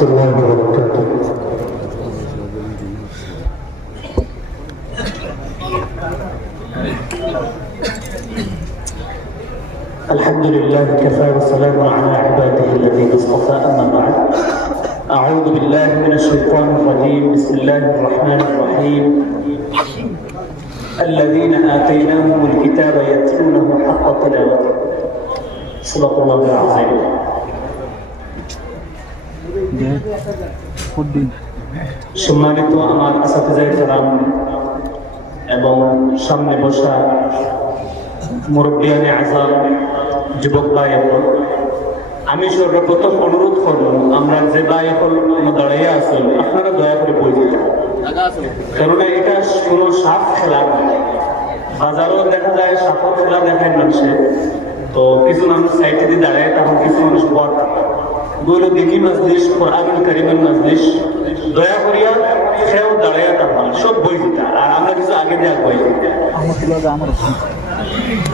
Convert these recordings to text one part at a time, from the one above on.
ورحمة الله وبركاته. الحمد لله كفى والسلام على عباده الذين اصطفى. أما بعد أعوذ بالله من الشيطان الرجيم. بسم الله الرحمن الرحيم. الذين آتيناهم الكتاب يتلونه حق تلاوته. صدق الله العظيم. সম্মানিত আমার আসাফিজাই এবং সামনে বসা মুরব্বিয়ানে আজাম যুবক ভাই আমি সর্বপ্রথম অনুরোধ করব, আমরা যে ভাই এখন দাঁড়িয়ে আছেন আপনারা দয়া করে বই কেননা এটা কোনো সাপ খেলা বাজারও দেখা যায় সাপও খেলা দেখায় মানুষে তো কিছু মানুষ সাইডে দিয়ে দাঁড়ায়, তখন কিছু মানুষ বরগুলো দিনী মজলিস কোরআনুল করিমের মজলিস দয়া করিয়া সেও দাঁড়াইয়া তখন সব বই দিতা আর আমরা কিছু আগে দেওয়া বই দিতা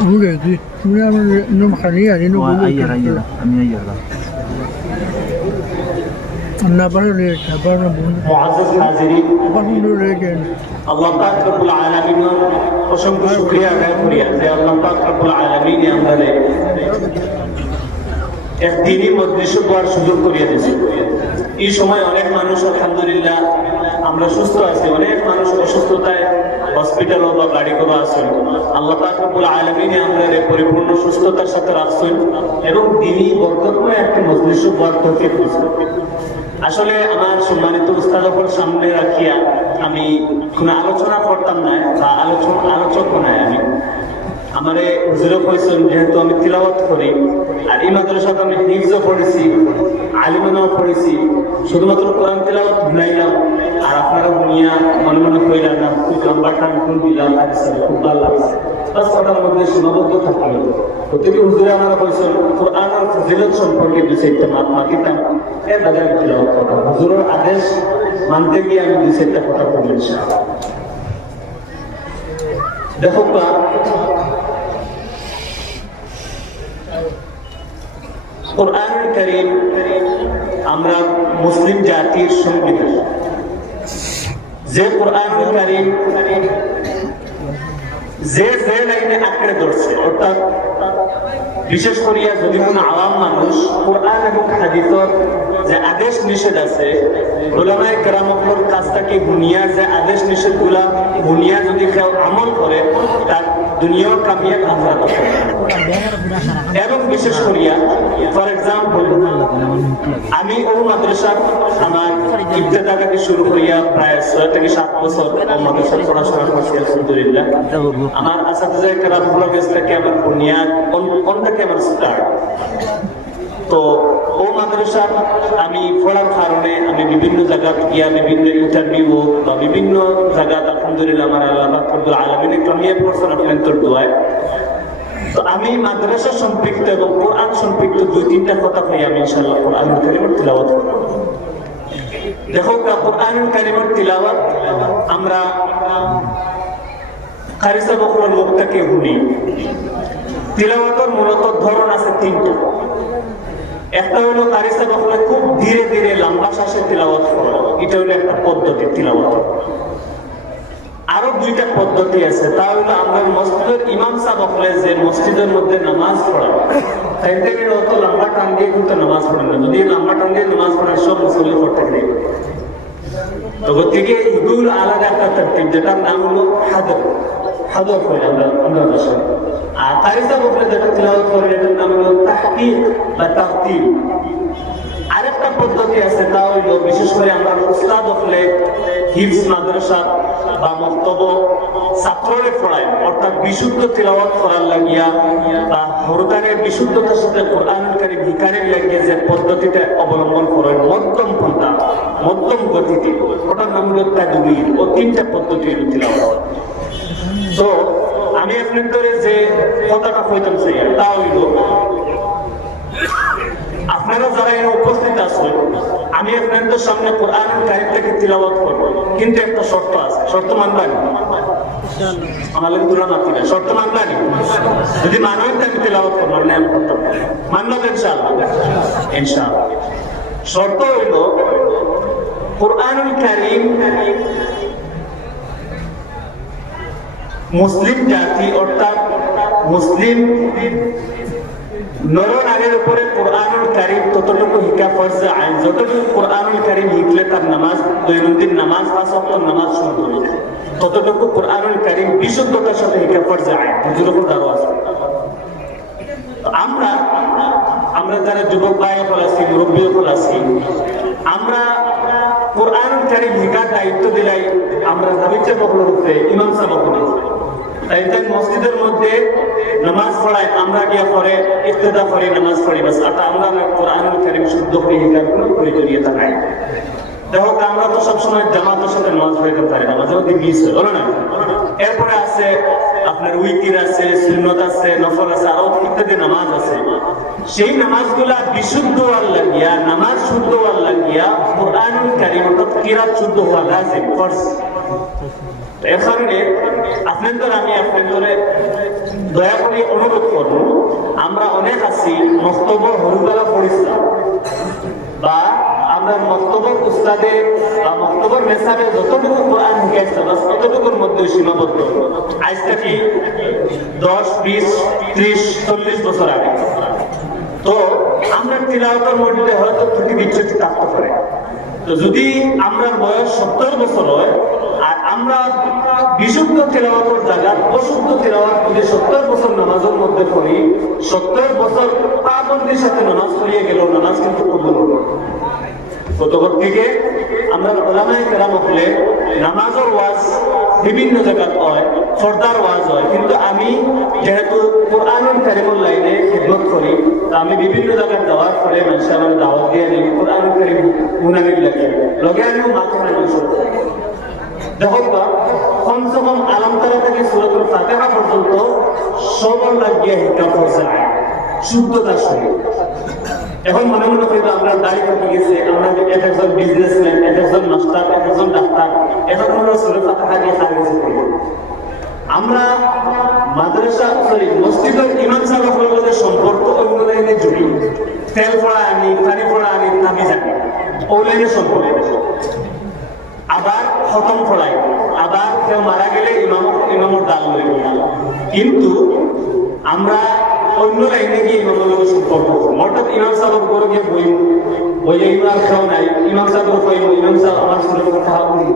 Buletti, তুমি আমার ইনো খালি আর ইনো ayer ayer আমি ayer না পারে লে আবার বন্ধু মুআজ্জাজ হাজিরিন আবার বন্ধু রেখেন আল্লাহ পাক রব্বুল আলামিনের অসংখ্য শুকরিয়া আদায় করিয়া যে আল্লাহ পাক রব্বুল আলামিন আমাদের এক দিনই মজলিস করার সুযোগ করিয়া দিয়েছে এই সময় অনেক মানুষ, আলহামদুলিল্লাহ, আমরা সুস্থ আছি। অনেক মানুষ অসুস্থতায় হসপিটাল বা গাড়ি করে আসেন আল্লাহ রব্বুল আলামিন আমাদের পরিপূর্ণ সুস্থতার সাথে রাখছেন এবং দিনই বরকতময় একটি মজলিস করার তৌফিক আসলে আমার সম্মানিত উস্তাদকের সামনে রাখিয়া আমি কোনো আলোচনা করতাম না, বা আলোচনা আলোচক আমি আমারে হুজুরও কইছেন, যেহেতু আমি তিলাওয়াত করি, আর এই মাদ্রাসাতে আমি হিফজও পড়েছি আলিমানাও পড়েছি, শুধুমাত্র কোরআন তিলাওয়াত ভুলাইলাম আর আপনারা ভুলিয়া মনে মনে কইলাম না খুব লম্বা টান কোন দিলাম? খুব ভালো লাগছে। বাস ওটার মধ্যে সীমাবদ্ধ থাকল প্রতিটি হুজুরে আমার কইছেন, কোরআন আর ফজিলত সম্পর্কে দুই চারটা মাত মাতিতাম এর বাজার তিলাওয়াত করা হুজুরের আদেশ মানতে গিয়ে আমি দুই চারটা কথা বলি দেখো কোরআনুল করিম আমরা মুসলিম জাতির সংবিধান। যে কোরআনুল করিম যে যে লাইনে আঁকড়ে ধরছে, অর্থাৎ বিশেষ করিয়া যদি কোনো আওয়াম মানুষ কোরআন এবং হাদিসর যে আদেশ নিষেধ আছে, ওলামায় কেরামকর কাজটাকে গুনিয়া যে আদেশ নিষেধগুলা গুনিয়া যদি কেউ আমল করে, তার দুনিয়ার কামিয়াব আফরাত এবং বিশেষ করিয়া ফর এক্সাম্পল আমি ও মাদ্রাসা আমার ইবতেদা থেকে শুরু করিয়া প্রায় ছয় থেকে সাত বছর ও মাদ্রাসা পড়াশোনা করছি, আলহামদুলিল্লাহ। আমার আসাদে থেকে আমার বুনিয়াদ কোন থেকে আমার স্টার্ট তো ও মাদ্রাসা, আমি পড়ার কারণে আমি বিভিন্ন জায়গা গিয়া বিভিন্ন ইন্টারভিউ হোক বা বিভিন্ন জায়গা আলহামদুলিল্লাহ আমার আল্লাহ আব্দুল আলমিন কামিয়ে পড়ছেন আপনার তো আমি মাদ্রাসা সম্পৃক্ত এবং কোরআন সম্পৃক্ত দুই তিনটা কথা পাই আমি ইনশাআল্লাহ কোরআন কারিমের তিলাওয়াত দেখো কোরআন কারিমের তিলাওয়াত, আমরা কারিসা বকরের মুখ থেকে শুনি। তিলাওয়াতের মূলত ধরন আছে তিনটা। একটা হলো কারিসা বকরে খুব ধীরে ধীরে লম্বা শ্বাসে তিলাওয়াত করা এটা হলো একটা পদ্ধতি, তিলাওয়াত। আরও দুইটা পদ্ধতি আছে। তা হলো আমরা মসজিদের ইমাম সাহেব হলে যে মসজিদের মধ্যে নামাজ পড়া অত লম্বা টান দিয়ে কিন্তু নামাজ পড়েন না। যদি লম্বা টান দিয়ে নামাজ পড়েন সব মুসল্লি পড়তে নেই তো গতিকে এগুলো আলাদা একটা তরতিব, যেটার নাম হলো হাদর। হাদর হয় আমরা আমরা ভাষায় আর তারিসা বকলে যেটা তিলাওয়াত করে এটার নাম হলো তাহকিক বা তাহতিল। আরেকটা পদ্ধতি আছে, তা হইল বিশেষ করে আমরা উস্তাদ হলে হিফজ মাদ্রাসা বা মক্তব ছাত্ররে পড়ায় অর্থাৎ বিশুদ্ধ তিলাওয়াত করার লাগিয়া বা হরদানের বিশুদ্ধতার সাথে কোরআনকারী ভিকারের লাগিয়ে যে পদ্ধতিটা অবলম্বন করেন, মধ্যম পন্থা মধ্যম গতিতে। ওটার নাম হলো তাদবির। ও তিনটা পদ্ধতি হলো তিলাওয়াত। তো আমি আপনাদের যে কথাটা কইতাম তা হইল। আপনারা যারা এখানে উপস্থিত আছেন, আমি আপনাদের সামনে কোরআন কারিম থেকে তিলাওয়াত করব। কিন্তু একটা শর্ত আছে, শর্ত মানবেন? আমাদের মাতি না শর্ত মানবেন? যদি মানবেন তো আমি তিলাওয়াত করব না আমি করতাম মানবেন ইনশাআল্লাহ? ইনশাআল্লাহ। শর্ত হইল, কোরআনুল কারিম মুসলিম জাতি অর্থাৎ মুসলিম নর নারীর উপরে কোরআনুল কারিম ততটুকু আইন। যতটুকু কোরআনুল কারিম তার নামাজ, দৈনন্দিন নামাজ, পাঁচ অক্টর নামাজ ততটুকু কোরআনুল কারিম বিশুদ্ধতার সাথে আইন। আরও আছে। আমরা আমরা যারা যুবক ভাই আছি, মুরব্বী আছি, আমরা কোরআন কারিম হিকার দায়িত্ব দিলাই আমরা দাবিতে বকল রূপে ইমাম সাহেব মসজিদের মধ্যে নামাজ পড়ায়, আমরা গিয়া পরে ইফতেদা করে নামাজ পড়ি, বাস। আর আমরা কোরআন কারিম শুদ্ধ করে হিকার কোনো প্রয়োজনীয়তা নাই। দেখো আমরা তো সবসময় জামাতের সাথে নামাজ পড়তে পারি না, মাঝে মিস হয়, বলো না? এরপরে আছে আপনার উইকির আছে, সুন্নত আছে, নফল আছে, আরও ইত্যাদি নামাজ আছে। সেই নামাজগুলা বিশুদ্ধ হওয়ার লাগিয়া নামাজ শুদ্ধ হওয়ার লাগিয়া কোরআন কারিম অর্থাৎ কিরাত শুদ্ধ হওয়া লাজিম, ফরজ। এর কারণে আপনাদের আমি আপনাদের দয়া করে অনুরোধ করব, আমরা অনেক আছি বা আমরা উস্তাদে বা মেসাবে যতটুকু কোরআন শিখাইছে বাস ততটুকুর মধ্যে সীমাবদ্ধ। আজ থেকে দশ, বিশ, ত্রিশ, চল্লিশ বছর আগে। তো আমরা তিলাওয়াতের মধ্যে হয়তো ত্রুটি বিচ্ছুটি থাকতে তো যদি আমরা বয়স সত্তর বছর হয় আমরা বিশুদ্ধ তেলাওয়াতের জায়গা অশুদ্ধ তেলাওয়াত যদি সত্তর বছর নামাজের মধ্যে পড়ি, সত্তর বছর পাবন্দির সাথে নামাজ পড়িয়ে গেল নামাজ কিন্তু কবুল কতক্ষণ থেকে আমরা ওলামায় কেরাম হলে নামাজের ওয়াজ বিভিন্ন জায়গাত হয়, ফর্দার ওয়াজ হয়। কিন্তু আমি যেহেতু কোরআনুল কারিমুল লাইনে খেদমত করি আমি বিভিন্ন জায়গায় যাওয়ার পরে মানুষ আমার দাওয়াত দিয়ে নিই কোরআনুল কারিম লাগে। লগে আমিও মাথা না করি তো, কম আলমতারা থেকে সুরতুল ফাতেহা পর্যন্ত সবল লাগিয়ে হিকাম হয়েছে শুদ্ধতার সঙ্গে এখন মনে মনে করি আমরা দাড়ি কাটি গেছে, আমরা এক একজন বিজনেসম্যান এক একজন মাস্টার এক একজন ডাক্তার এখন আমরা সুরে ফাতেহা দিয়ে খাই গেছে। আমরা মাদ্রাসা সরি মসজিদের ইমাম সাহেবের মধ্যে সম্পর্ক অন্য লাইনে জড়ি। তেল পড়া আনি, পানি পড়া আনি, নামি জানি। ওই লাইনে সম্পর্ক। আবার খতম ফড়াই আবার কেউ মারা গেলে ইমাম, ইমামর দাল লই কিন্তু আমরা অন্য লাইনে গিয়ে ইমামের লগে সম্পর্ক অর্থাৎ ইমাম সাহেব করে গিয়ে বই বই ইমাম খাও নাই। ইমাম সাহেব কইব ইমাম সাহেব, আমার সুরে কথা বলি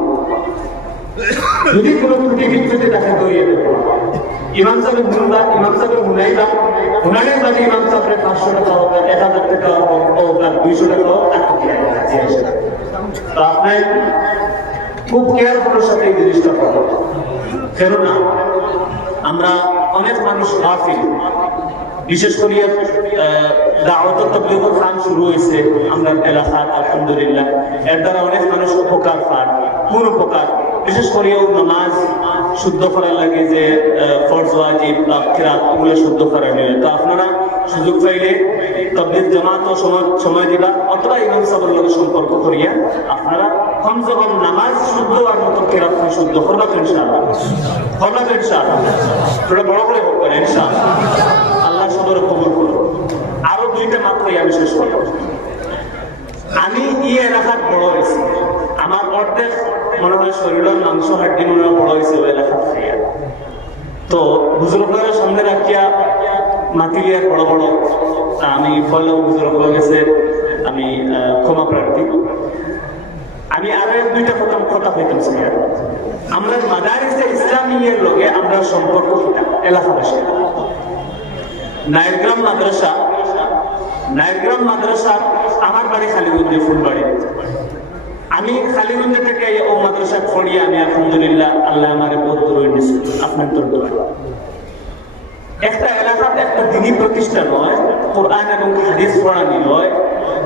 যদি কোনো ত্রুটি বিচ্ছুটি দেখা করিয়ে দেবো ইমাম সাহেব শুনবা ইমাম সাহেব শুনাইবা শুনাইলে বাদে ইমাম সাহেবের পাঁচশো টাকা হোক, এক হাজার টাকা হোক দুইশো টাকা হোক তো আপনার খুব কেয়ারফুলের সাথে এই জিনিসটা করো। কেননা, আমরা অনেক মানুষ গাফিল। বিশেষ করে শুরু হয়েছে, আমরা আলহামদুলিল্লাহ, এর দ্বারা অনেক মানুষ উপকার পান কোন উপকার। বিশেষ করে নামাজ শুদ্ধ করার লাগে যে শুদ্ধ করার নিয়ে তো আপনারা সুযোগ সময় দিবা অথবা সম্পর্ক করিয়া আপনারা কমসে কম নামাজ শুদ্ধ আর মতো কিরাত শুদ্ধ। করবা তো ইনশাআল্লাহ করবা তো ইনশাআল্লাহ তোরা বড় করে হোক ইনশাআল্লাহ আল্লাহ। সদর কবুল করো আরও দুইটা মাত্রই আমি শেষ করব। আমি ই এলাকাত বড় হয়েছি। আমার অর্ধেক মনে হয় শরীরের মাংস হাড্ডি মনে হয় বড় হয়েছে ওই এলাকাত তো বুজুর্গের সামনে রাখিয়া মাতিলিয়া বড় বড়, আমি ফলে বুজুর্গ গেছে, আমি ক্ষমা প্রার্থী। আমি আরও দুইটা কথা কথা স্যার আমরা মাদারিসে ইসলামিয়ের লগে আমরা সম্পর্ক এলাকাবাসী নাইরগ্রাম মাদ্রাসা নাইরগ্রাম মাদ্রাসা আমার বাড়ি খালিগঞ্জে, ফুলবাড়ি। আমি খালিগঞ্জে থেকে ও মাদ্রাসা পড়ি আমি আলহামদুলিল্লাহ আল্লাহ আমার বহুত দূর আপনার তোর একটা এলাকাতে একটা দিনী প্রতিষ্ঠান হয়, কোরআন এবং হাদিস পড়ানি হয়,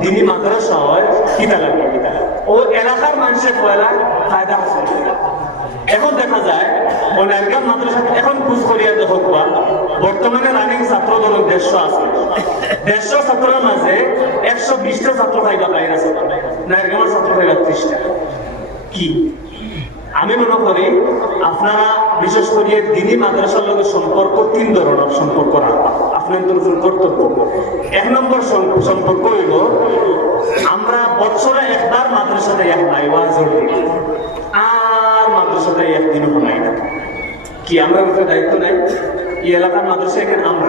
দিনী মাদ্রাসা হয় কিতা লাগে ও এলাকার মানুষের পয়লা ফায়দা আছে। এখন দেখা যায় অনেকগাম মাদ্রাসা, এখন খোঁজ করিয়া দেখো কোয়া বর্তমানে রানিং ছাত্র দল দেড়শো আছে। দেড়শো ছাত্রের মাঝে একশো বিশটা ছাত্র ফাইবা বাইরে আছে। নাইরগামের ছাত্র ফাইবা ত্রিশটা। কি? আমি মনে করি আপনারা বিশেষ করে দিনী মাদ্রাসার লগে সম্পর্ক, তিন ধরনের সম্পর্ক রাখবা। আপনাদের উপর কর্তব্য। এক নম্বর সম্পর্ক হইল, আমরা বছরে একবার মাদ্রাসাতে এক নাই, ওয়াজের। আর মাদ্রাসাতে একদিনও বানাই না। কি, আমরা উপরে দায়িত্ব নাই? এই এলাকার মাদ্রাসা এখানে আমরা।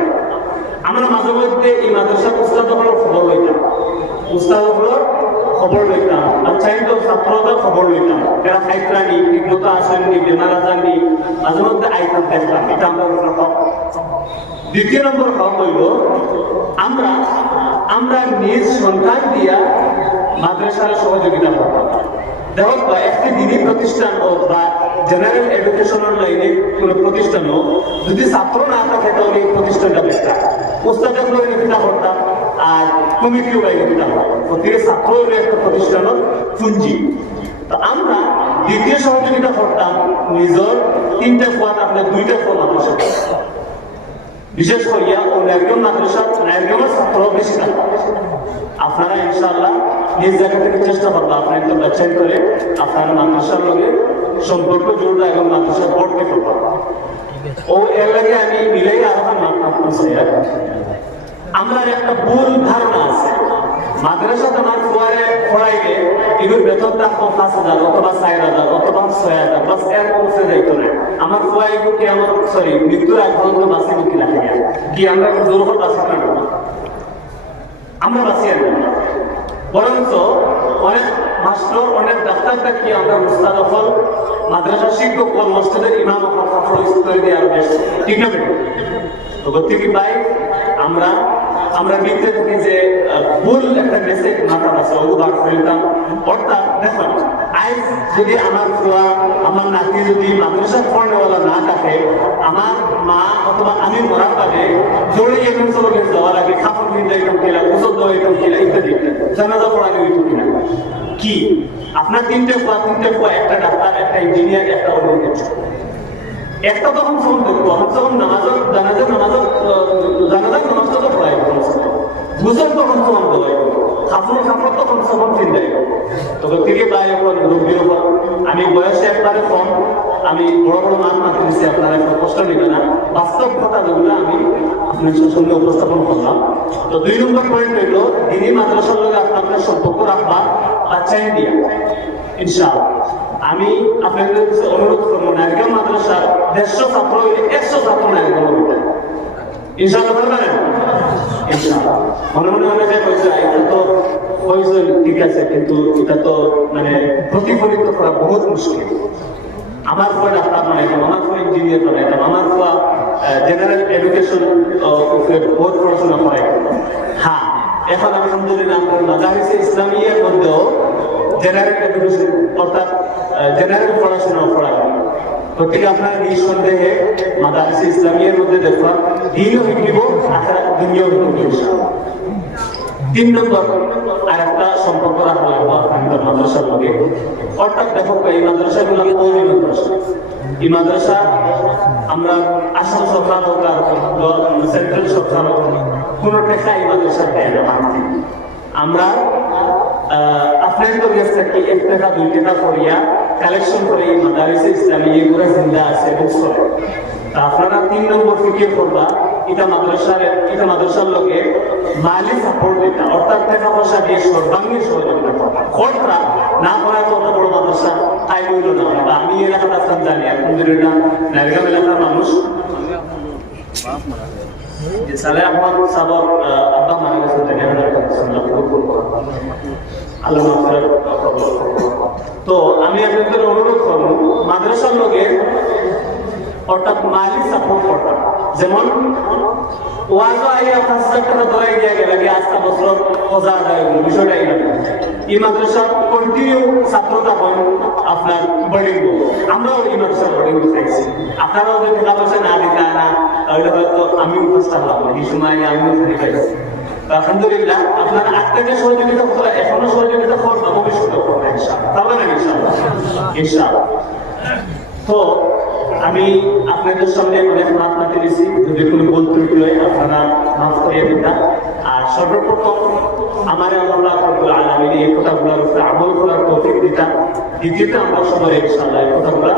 আমরা মাঝে মধ্যে এই মাদ্রাসার উস্তাদ হলোর খবর লইতাম উস্তাদ হলোর খবর লইতাম আর চাইতো ছাত্রদের খবর লইতাম এরা খাইতানি ঠিকমতো আসেননি বেমার আসাননি মাঝে মধ্যে আইতাম দেখতাম এটা আমরা হক দ্বিতীয় নম্বর হক হইল আমরা আমরা নিজ সন্তান দিয়া মাদ্রাসার সহযোগিতা করব দেখো বা একটি দিনী প্রতিষ্ঠান হোক বা জেনারেল এডুকেশনের লাইনে কোন প্রতিষ্ঠান হোক যদি ছাত্র না থাকে, তাহলে এই প্রতিষ্ঠানটা উস্তাদের লাইনে পিতা করতাম আর পিতা করতাম প্রত্যেকে ছাত্র একটা প্রতিষ্ঠানের পুঞ্জি। তো আমরা দ্বিতীয় সহযোগিতা করতাম নিজের তিনটা ফোয়াত আপনার দুইটা ফোন মাদ্রাসা বিশেষ করিয়া ও নারগম মাদ্রাসা নারগমের ছাত্র বেশি থাকে আপনারা ইনশাআল্লাহ নিজ জায়গা থেকে চেষ্টা করব আপনার একটু ব্যবসায় করে আপনারা মাদ্রাসার লগে সম্পর্ক জোরদা এবং মাদ্রাসার বোর্ডকে করব ও এর লাগে আমি মিলাই আহ্বান করছি আমরা একটা ভুল ধারণা আছে। মাদ্রাসা তোমার ফুয়ারে পড়াইলে এগুলো বেতন থাকতো পাঁচ হাজার, অথবা চার হাজার, অথবা ছয় হাজার বাসের পৌঁছে যাইতো না আমার এগুলো কি আমার সরি মৃত্যুর এক পর্যন্ত বাঁচি কি লাগে কি আমরা দুর্বল বাঁচি না? আমরা বাঁচি আর। বরঞ্চ অনেক মাস্টার, অনেক ডাক্তার থাকি, আমরা মুস্তাদ হল মাদ্রাসা শিক্ষক ও মসজিদের ইমাম করে দিয়ে আরও বেশ। ঠিক? তো আমরা আমরা নিতে থাকি যে ভুল একটা মেসেজ মাথা আছে অবদান ফেলতাম। অর্থাৎ দেখুন আজ যদি আমার ফুয়া আমার নাতি যদি মাদ্রাসা পড়নেওয়ালা না থাকে, আমার মা অথবা আমি মরার পাবে দৌড়ে এরকম চলবে যাওয়ার আগে খাবার কিনতে এরকম খেলা ওষুধ দেওয়া এরকম খেলা ইত্যাদি, জানাজা পড়ানো হইতো কিনা কি? আপনার তিনটে ফুয়া তিনটে ফুয়া একটা ডাক্তার, একটা ইঞ্জিনিয়ার একটা অন্য একটা তখন ফোন দেখব আমার তখন নামাজের জানাজার নামাজটা তো পড়াই বুঝেন তখন ফোন দেওয়াই খাফর খাফর তখন তখন চিন্তাই তবে থেকে বাইরে উপর রোগীর উপর আমি বয়সে একবারে কম, আমি বড় বড় মান মানতে দিচ্ছি আপনারা একটু কষ্ট নেবে না বাস্তব কথা যেগুলো আমি আপনার সামনে উপস্থাপন করলাম। তো দুই নম্বর পয়েন্ট হইল, দিনী মাদ্রাসার লগে আপনাদের সম্পর্ক রাখবা বাচ্চাই দিয়া। ইনশাআল্লাহ। আমি আপনাদের কাছে অনুরোধ করব, নারকেল মাদ্রাসার দেড়শো ছাত্র হইলে একশো ছাত্র হবে ইনশাআল্লাহ পারবেন মনে মনে মনে ঠিক আছে, কিন্তু এটা তো মানে প্রতিফলিত করা বহুত মুশকিল। আমার ফোন ডাক্তার বানাইতাম আমার ফোন ইঞ্জিনিয়ার বানাইতাম আমার জেনারেল এডুকেশন বহুত পড়াশোনা করাইতাম হ্যাঁ। এখন আলহামদুলিল্লাহ মাদারিসে ইসলামিয়ার মধ্যেও জেনারেল এডুকেশন অর্থাৎ জেনারেল পড়াশোনা পড়ানো প্রত্যেকে আপনার নিঃসন্দেহে মাদারিস ইসলামিয়ার মধ্যে দেখবেন দিনও আখেরা দুনিয়াও শিকিব তিন নম্বর আর একটা সম্পর্ক রাখা লাগবে আপনাদের মাদ্রাসার লগে অর্থাৎ দেখো, এই এই মাদ্রাসা আমরা আসাম সরকার হোক আর সেন্ট্রাল সরকার হোক, কোনো টাকা এই দেয় না আমরা কাছ থেকে এক টাকা, দুই টাকা করিয়া কালেকশন করে এই মাদারিসে ইসলামী এগুলো জিন্দা আছে করে তা আপনারা তিন নম্বর ফিকির করবা, এটা মাদ্রাসার এটা মাদ্রাসার লোকে মালি সাপোর্ট দিতা। অর্থাৎ টাকা পয়সা দিয়ে সর্বাঙ্গীন সহযোগিতা করবা খরচা না করা তো অত বড় মাদ্রাসা তাই হইল না। বা আমি এই এলাকাটা আসতাম জানি, আলহামদুলিল্লাহ নারগাম এলাকার মানুষ। সালে আমার সাবর আব্বা মারা গেছে দেখে আল্লাহ তো আমি আপনাদের অনুরোধ করব, মাদ্রাসার লোকে অর্থাৎ মালি সাপোর্ট করতাম যেমন, ওয়াজও আইয়া পাঁচ হাজার টাকা ধরে গিয়ে গেলে কি আজকা বছর হাজার বিষয়টা এইরকম এই মাদ্রাসা কন্টিনিউ ছাত্র তখন আপনার বোর্ডিং আমরাও এই মাদ্রাসা বোর্ডিং চাইছি। আপনারাও যদি টাকা না দিতে না হয়তো আমি উপস্থিত হলাম এই সময় ফিরে পাইছি। আলহামদুলিল্লাহ, আপনার আজ থেকে সহযোগিতা এখনও সহযোগিতা তো, আমি আপনাদের সামনে অনেক মাপ মাতি দিয়েছি, যদি কোনো ভুল ত্রুটি হয়, আপনারা মাফ দিতাম আর সর্বপ্রথম, আমার আল্লাহ রব্বুল আলামিন আমল করার তৌফিক দিতাম দ্বিতীয়ত, আমরা সবাই ইনশাআল্লাহ এই কথাগুলো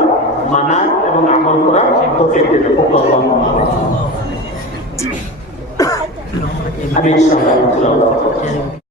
মানার এবং আমল করার তৌফিক দিতে আমি ইনশাআল্লাহ তিলাওয়াত করব